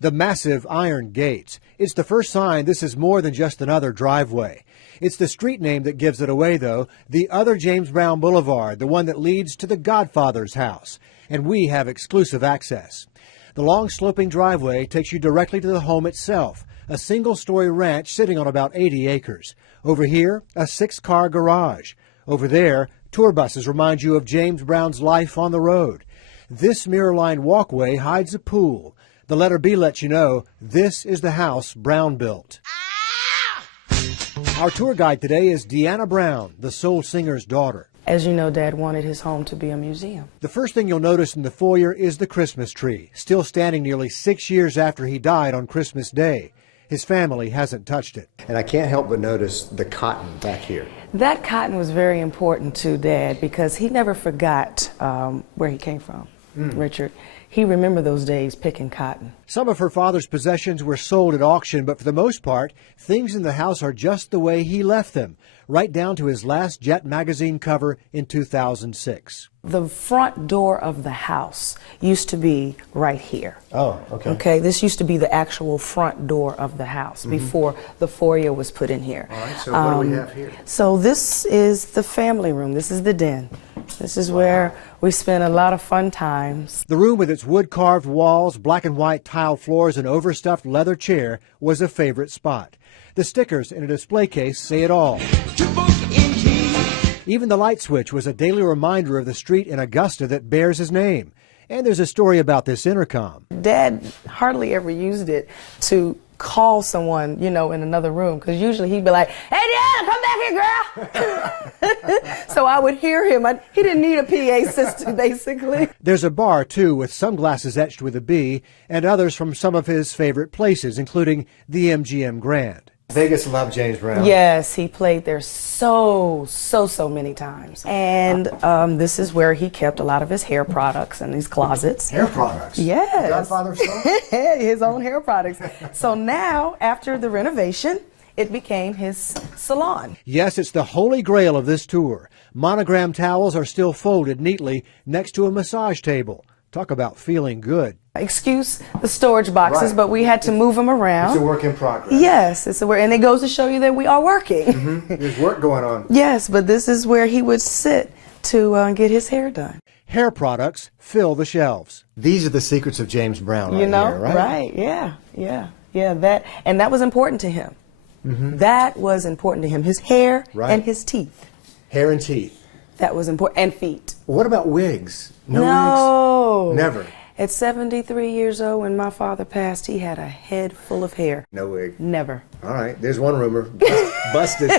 The massive iron gates. It's the first sign this is more than just another driveway. It's the street name that gives it away, though, the other James Brown Boulevard, the one that leads to the Godfather's house. And we have exclusive access. The long sloping driveway takes you directly to the home itself, a single-story ranch sitting on about 80 acres. Over here, a 6-car garage. Over there, tour buses remind you of James Brown's life on the road. This mirror-lined walkway hides a pool. The letter B lets you know this is the house Brown built. Our tour guide today is Deanna Brown, the soul singer's daughter. As you know, Dad wanted his home to be a museum. The first thing you'll notice in the foyer is the Christmas tree, still standing nearly 6 years after he died on Christmas Day. His family hasn't touched it. And I can't help but notice the cotton back here. That cotton was very important to Dad because he never forgot where he came from, Richard. He remembered those days picking cotton. Some of her father's possessions were sold at auction, but for the most part, things in the house are just the way he left them, right down to his last Jet magazine cover in 2006. The front door of the house used to be right here. Oh, okay. Okay, this used to be the actual front door of the house before the foyer was put in here. All right, so what do we have here? So this is the family room. This is the den. This is where we spend a lot of fun times. The room with its wood-carved walls, black and white tile floors, and overstuffed leather chair was a favorite spot. The stickers in a display case say it all. Even the light switch was a daily reminder of the street in Augusta that bears his name. And there's a story about this intercom. Dad hardly ever used it to call someone, you know, in another room, because usually he'd be like, "Hey, Dad, come back here, girl." So I would hear him. He didn't need a PA system, basically. There's a bar, too, with some glasses etched with a B, and others from some of his favorite places, including the MGM Grand. Vegas loved James Brown. Yes, he played there so many times. And this is where he kept a lot of his hair products in these closets. Hair products? Yes. Godfather's son? His own hair products. So now, after the renovation, it became his salon. Yes, it's the holy grail of this tour. Monogram towels are still folded neatly next to a massage table. Talk about feeling good. Excuse the storage boxes, Right. but we had to move them around. It's a work in progress. Yes, it's a work, and it goes to show you that we are working. There's work going on. Yes, but this is where he would sit to get his hair done. Hair products fill the shelves. These are the secrets of James Brown right You know, here, right? Yeah, that was important to him. That was important to him. His hair and his teeth. Hair and teeth. That was important, and feet. What about wigs? No. Wigs? Never. At 73 years old, when my father passed, he had a head full of hair. No wig. Never. All right, there's one rumor. Busted.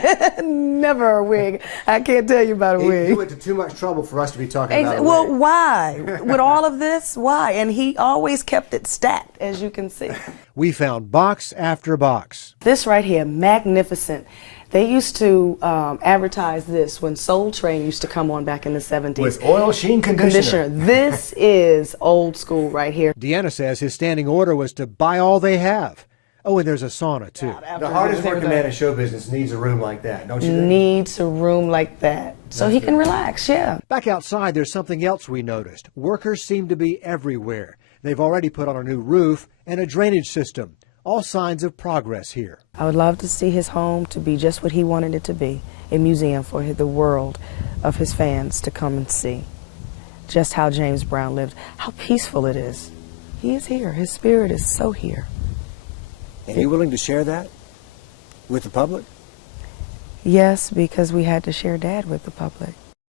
Never a wig. I can't tell you about a wig. He went to too much trouble for us to be talking about a Well, wig. why? With all of this, why? And he always kept it stacked, as you can see. We found box after box. This right here, magnificent. They used to advertise this when Soul Train used to come on back in the 70s. With oil sheen conditioner. This is old school right here. Deanna says his standing order was to buy all they have. Oh, and there's a sauna, too. The hardest working man in show business needs a room like that, don't you think? Needs a room like that so he can relax, yeah. Back outside, there's something else we noticed. Workers seem to be everywhere. They've already put on a new roof and a drainage system. All signs of progress here. I would love to see his home to be just what he wanted it to be, a museum for the world of his fans to come and see just how James Brown lived, how peaceful it is. He is here. His spirit is so here. Are you willing to share that with the public? Yes, because we had to share Dad with the public.